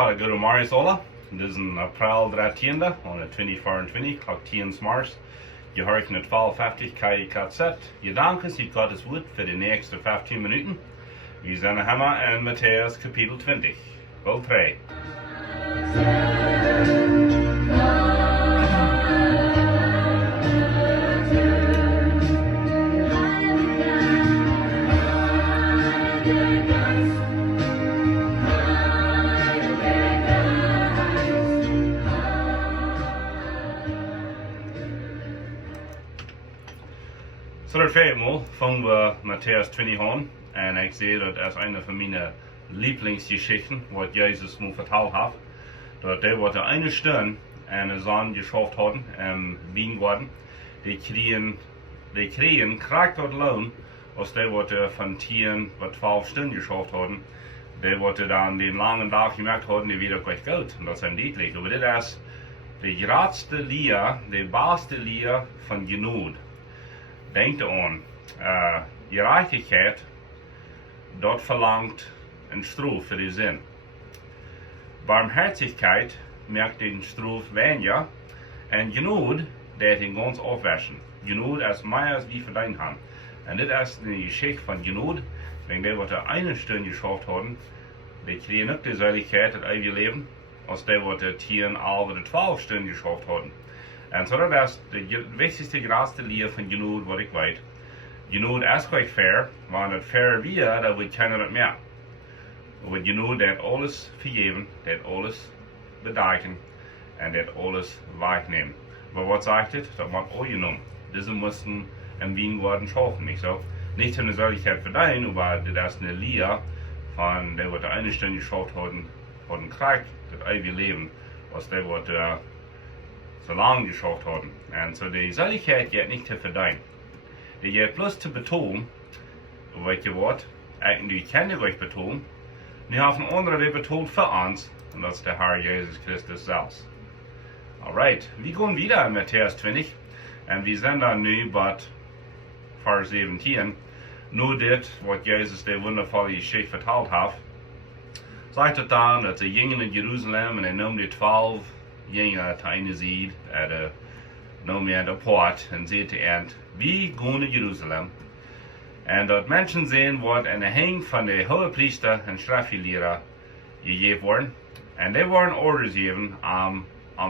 har Grote Leah. Dit is een april 13e, on de 2024, octiens mars. Je hoort het 12:50 KZ. Je dankt ons, je Gottes woord voor de nächste 15 minuten. We zijn helemaal in Matteaus kapitel 20. Wel 3. Så det femmal fangen wir Matteaus 20 an und ich sehe das als eine von meinen Lieblingsgeschichten, was Jesus mir vertellt hat. Dass der was eine Stunde eine Sonne geschafft hatten im Weingarten, die kriegen Kraft und Lohn, als der was von 10 bis 12 Stunden geschafft hatten, der was dann den langen Tag gemacht hatten, die wieder gleich gut. Und das ist ein Lied. Aber das ist die Grote Leah, die beste Leah von Genut. Denkt an, Gerechtigkeit, dort verlangt ein Straf für die Sinn. Barmherzigkeit merkt den Straf weniger, und Genut, der den ganz aufwaschen. Genut ist mehr als wie verdient haben. Und das ist die Geschichte von Genut, wenn die, was eine Stunde geschafft haben, die kriegen nicht die Seligkeit, das ewige Leben, als die, was 10 oder 12 Stunden geschafft haben. En so dat is de wichtigste grootste leer van Genut wat ik weet. Genut is gelijk fair, want het fair weer, dat we kennen het meer. Wat Genut dat alles vergeven, dat alles bedenken en dat alles wegnemen. Maar wat zegt het? Dat wordt ook genomen. Deze moesten in Weingarten schaffen, niet zo? Niet om de Seligkeit verdienen, maar dat is een leer van die wat de eine Stunde geschafft hadden krijgt, dat eeuwige leven, als die wat so lange geschafft haben. Und so die Seligkeit geht nicht zu verdienen. Die geht bloß zu betonen, welche Wort, eigentlich kann ich euch betonen, und ich habe andere, die betont für uns, und das ist der Herr Jesus Christus selbst. Alright, wir gehen wieder in Matteaus 20, und wir sind dann nu bei Vers 17, nur das, was Jesus die wundervolle Geschichte vertellt hat, sagt es dann, dass sie gingen in Jerusalem und er nahm die 12 Jünger eine sieht, noch mehr der Port, und sieht er, wie gehen in Jerusalem. Und dort Menschen sehen, wird eine Hang von den Hohepriester und Schriftgelehrten gegeben worden. Und die waren Orders gegeben,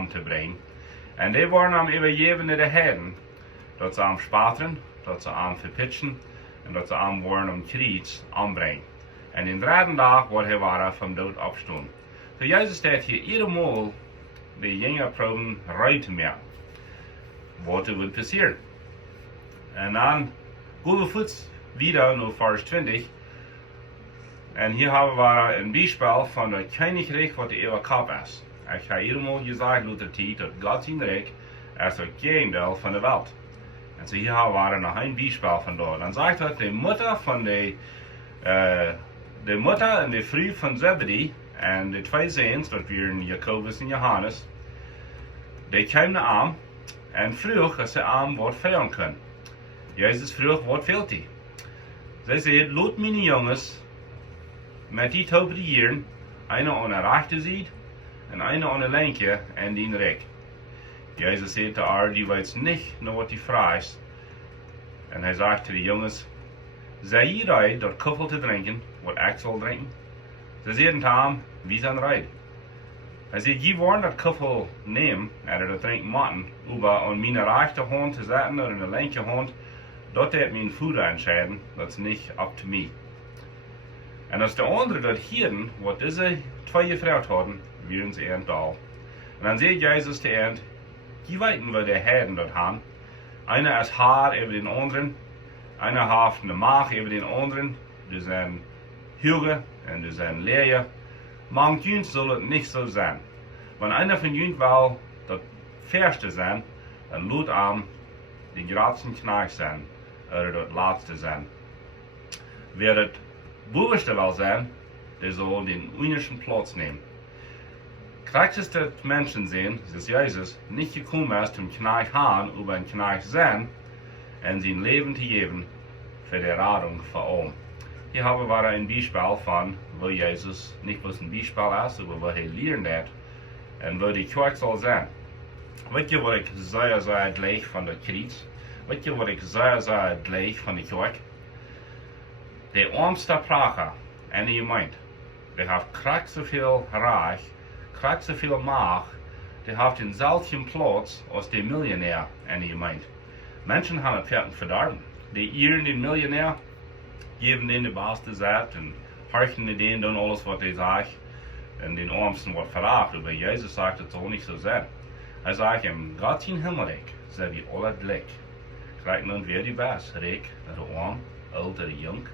zu bringen. Und die waren am übergeben der Herden, dort sie am Spatren, dort sie am Verpitchen, und dort sie am waren Kreuz anbringen. Und den 3. Tag wird er vom Tod abstehen. So Jesus steht hier jedemmal, die Jünger proben rein zu merken, was wird passieren. Und dann gehen wir wieder nur Vers 20. Und hier haben wir ein Beispiel von dem Königreich, was der ewige Kopf ist. Ich habe jedemals gesagt, Luther T, dass Gott sein Reich ist das Gegenteil von der Welt. Und so hier haben wir noch ein Beispiel von dort. Dann sagt er, die Mutter und die Frau von Zebedee, und die 2 Sehens, das wären Jakobus und Johannes, die kamen an und vroeg als sie an wat feiern können. Jesus vroeg, wat fehlt die? Sie sagten, laat meine Jungs mit die Tauben regieren, einer an der rechten Seite und einer an der linken und den rechts. Jesus sagte, die weiß nicht, nur was die frei ist. Und er sagte die Jungs, sei ihr bereit, dort Kaffee zu trinken, was ich soll trinken? Sie sagten ihm, wir sind bereit. Er sagt, je wollen das Kaffee nehmen, oder das trinken machen, aber an meine rechte Hand zu setzen oder in der linke Hand, dort wird mein Futter entscheiden, das ist nicht up to me. Und als der andere dort hielten, was diese 2 gefragt hatten, wären sie da. Und dann sagt Jesus der End, die weiten wir der Herden dort haben. Einer ist hart über den anderen, einer hat eine Macht über den anderen, die sind Hüge und die sind Leer. Maar Jünd soll es nicht so sein. Wenn einer von Jünd will das Fairste sein, dann lut am den großen Knecht sein, oder das Letzte sein. Wer das Bovenste will sein, der soll den unnötigen Platz nehmen. Krijgt es das Menschen sehen, dass Jesus nicht gekommen ist, um Knecht haben, über ein Knecht sein, und sein Leben zu geben, für die Rettung für alle. Hier haben wir ein Beispiel von, wo Jesus nicht bloß ein Beispiel ist, aber wo er lernt hat und wo die Kirche soll sein. Weet je wat ik sehr gleich von der Kreuz? Weet je wat ik sehr gleich von der Kirche? Der armste Prager in der Gemeinde, der hat krank so viel Reich, krank so viel Macht, der hat den selben Platz als der Millionär in der Gemeinde. Menschen haben es verdorben. Die ehren den Millionär, geben den die beste Seite und horchen den dann alles, was er sagt, und den Armsten wird verraten. Aber Jesus sagt, es soll nicht so sein. Er sagt ihm, Gott in Himmelreich, sei wie alle gleich. Krijgt nun wer die Best, reich oder arm, alt oder jung,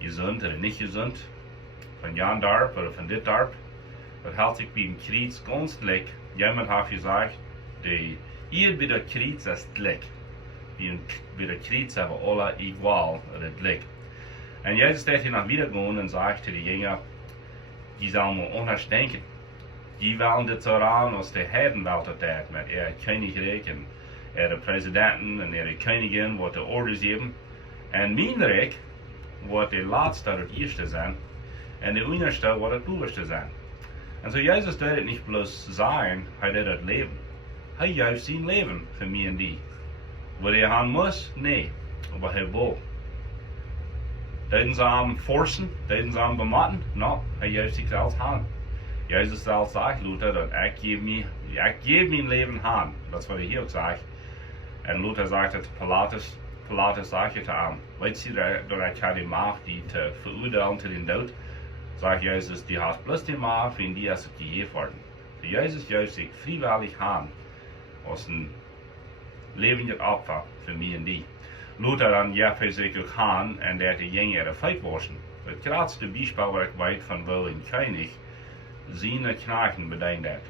gesund oder nicht gesund, von Jan Darp oder von dit Darp. Das hält sich beim Kreuz ganz gleich. Jemand hat gesagt, ihr bei der Kreuz ist gleich. Bei der Kreuz sind wir alle egal oder gleich. Und Jesus steht hier nach wieder gehen und sagt zu den Jüngern, die sollen mal anders denken. Die wollen das so ran, als der Herdenwelt hat, mit ihrer Königreich und ihre Präsidenten und ihre Königin, was die Orders geben. Und mein Reich wird der Letzte oder der Erste sein, und der Unterste wird der Oberste sein. Und so Jesus wird nicht bloß sagen, er wird das Leben. Er gibt sein Leben für mich und die. Wo er haben muss? Nee, aber er will. Deden sie am forcen, deden sie am bematten? No, er gibt sich selbst an. Jesus selbst sagt, Luther, dass ich gebe mein Leben an. Das ist, was er hier auch sagt. Und Luther sagt zu Pilatus sagt zu ihm, weißt du, dass ich die Macht, die zu verurteilen zu den Tod, sagt Jesus, die hat bloß die Macht, wenn die es gegeben worden. Jesus gibt sich freiwillig an, aus dem lebendigen Opfer für mich und die. Luther dann jeffert sich auch an, und der die Jünger ihre Feit waschen. Das größte Beispiel, was ich weiß von wo ein König seine Knechten bedient hat.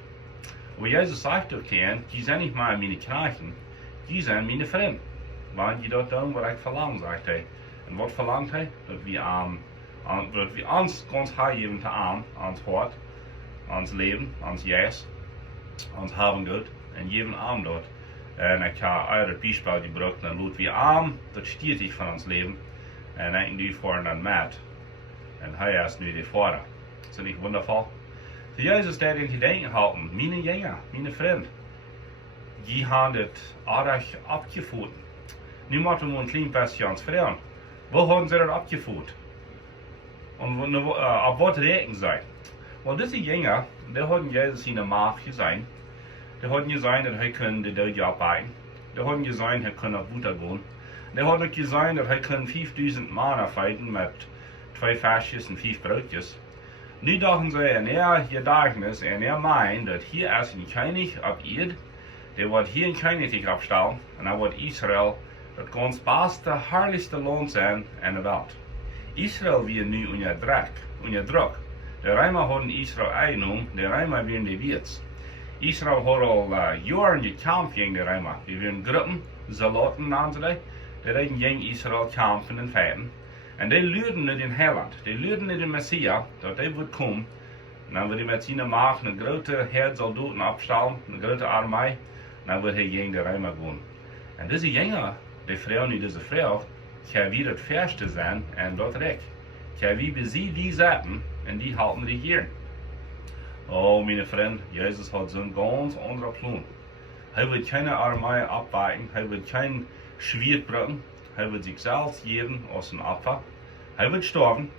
Aber Jesus sagt auch gern, die sind nicht mal meine Knechten, die sind meine Freunde. Wenn die dort tun, was ich verlange, sagt er. Und was verlangt er? Dass wir uns ganz hergeben zu ihm, ans Hort, ans Leben, ans Jes, ans Haben Gott, und jeden Abend dort. Und ich habe eure Beispiel gebracht, und laut wie arm, das steht sich von uns Leben, und ich nu vorne dann Matt. Und er ist nu der Vater. Ist das nicht wundervoll? Für Jesus, der den Gedenken halten, meine Jünger, meine Freunde, die haben das arg abgefunden. Nu moeten we een klein beetje ons vragen. Wo haben sie das abgefunden? Und auf was reden sie? Weil diese Jünger, die hatten Jesus in der Macht gesehen. Die hatten gesehen, dass er die Leute arbeiten. Die hatten gesehen, dass er auf Butter gehen. Die hatten gesehen, dass er 5000 Mann arbeiten mit 2 Fischchen und 5 Brötchen. Nu dachten sie, in ihr Gedächtnis, in ihr meint, dass hier ist ein König auf Erde, der wird hier ein König aufstellen, und dann wird Israel das ganz beste, herrlichste Land sein in der Welt. Israel wird nu unter Druck. Die Römer haben Israel eingenommen, die Römer werden die Wirts. Israel hat al Jahre gekämpft gegen die Römer. Die werden Gruppen, Saloten nennen sie die reden gegen Israel kämpfen und fighten. Und die lüden nicht in Heiland, die lüden nicht in Messias, dass der wird kommen. Und dann wird er mit seiner Macht eine große Herd Soldaten abstellen, eine große Armee, und dann wird er gegen die Römer gehen. Und diese Jünger, die Frau und diese Frau, kann wie das Feste sein und dort recht. Kann wie sie die Seiten und die halten regieren. Oh, meine Freunde, Jesus hat so einen ganz anderen Plan. Er wird keine Armee abweichen, er wird kein Schwert brechen, er wird sich selbst geben aus dem Opfer. Er wird sterben,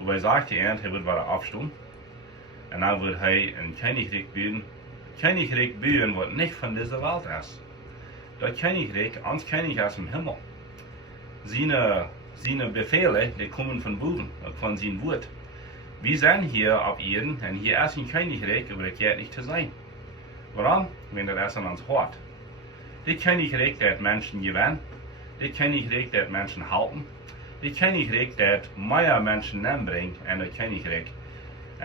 aber er sagt er wird wieder aufstehen. Und dann wird er ein Königreich bauen, was nicht von dieser Welt ist. Das Königreich, ans König aus dem Himmel. Seine Befehle, die kommen von oben, von seinem Wort. Wir sind hier auf Erden, und hier ist ein Königreich, aber das geht nicht zu sein. Warum? Wenn das ist an uns hart. Das Königreich, das Menschen gewinnen, das Königreich, das Menschen halten, das Königreich, das mehr Menschen anbringt in das Königreich.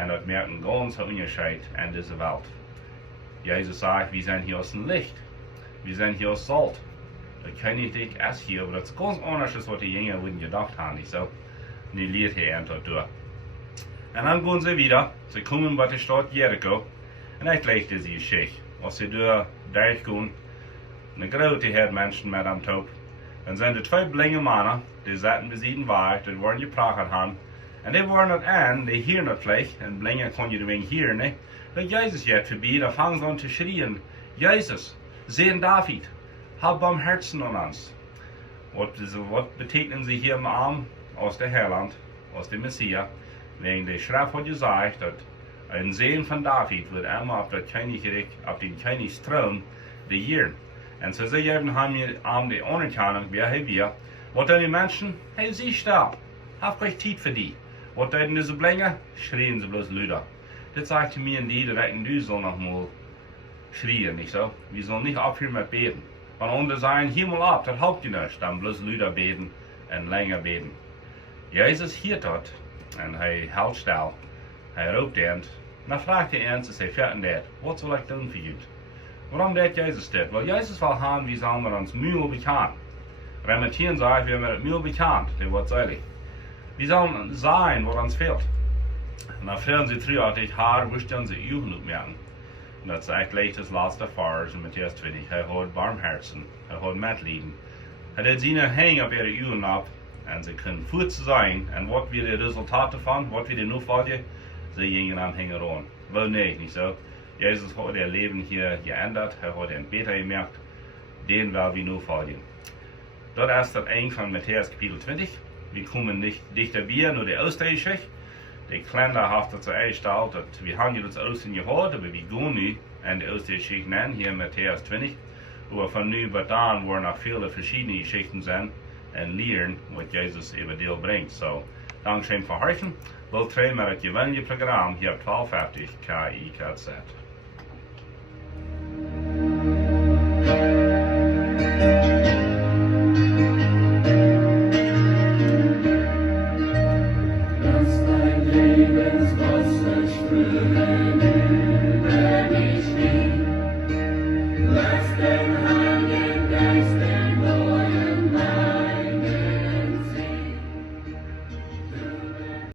Und das merkt einen ganzen Unterschied in dieser Welt. Jesus sagt, wir sind hier aus dem Licht. Wir sind hier aus Salz. Das Königreich ist hier, aber das ist ganz anders, als was die Jünger würden gedacht haben. Nicht so? Und die lehrt hier einfach durch. Und dann gehen sie wieder. Sie kommen bei der Stadt Jericho. Und ich legte sie Geschichte. Als sie durchgehen, eine große Herde Menschen mit am Tag. Dann sind die zwei blinde Männer, die zaten bij den Weg, die waren gepraat haben. En die waren het aan, die hieren het vielleicht, en blinde kon je de wing hieren, ne? Dat Jezus jet voorbij, dan fangen ze aan te schreeuwen, Jezus, Sehen David, hab Barmherzen an uns. Wat betekenen sie hier im Arm aus der Herland, aus dem Messias? Wegen der Schrift hat gesagt, dass ein Sehen von David wird einmal auf den Königsthron regieren. Und so sie haben die Anerkennung, wer wir. Was tun die Menschen? Hey, sie starb. Habt euch Zeit für die. Was tun diese Blinge? Schrien sie bloß Lüder. Das sagte mir in die, du soll noch mal schreien, nicht so? Wir sollen nicht aufhören mit beten. Wenn unter sein Himmel ab, das habt ihr nicht, dann bloß Lüder beten und länger beten. Jesus hier dort, und er hält still, er roept ihn, dan fragt uns, ze verten dat, wat zal ik doen voor jullie? Waarom deed Jezus dit? Wel, Jezus wil gaan, wie zullen wir uns Mühe bekannt. Remittieren sagt, wir haben het Mühe bekannt, der wird selig. Wir sollen sein, was uns fehlt. Und dann fragen sie treuartig, Herr, wo stellen sie Augen aufmerken? Und das sagt gleich das letzte Vers in Matteaus 20. Er hat Barmherzen, er hat Mitleiden. Er hat seine Hänge auf ihre Augen ab, und sie können gut sein. Und was wird das Resultat davon? Was wird nur folgen? Sie gingen am Hängen ran. Well, nicht so. Jesus hat ihr Leben hier geändert, er hat ihn besser gemerkt, den will wir nur folgen. Das ist das Ende von Matteaus Kapitel 20. Wir kommen nicht dichter bei, nur der Österreichisch. Die Kleiner hat dazu eingestellt, dass wir haben das Osten gehört, aber wir gehen nicht an die Österreichisch nennen, hier in Matteaus 20. Aber von nun bis dann werden noch viele verschiedene Geschichten sein und lernen, was Jesus über die bringt. So, danke schön für Hören. We'll train met het gewone Programm hier op 1250 KIKZ.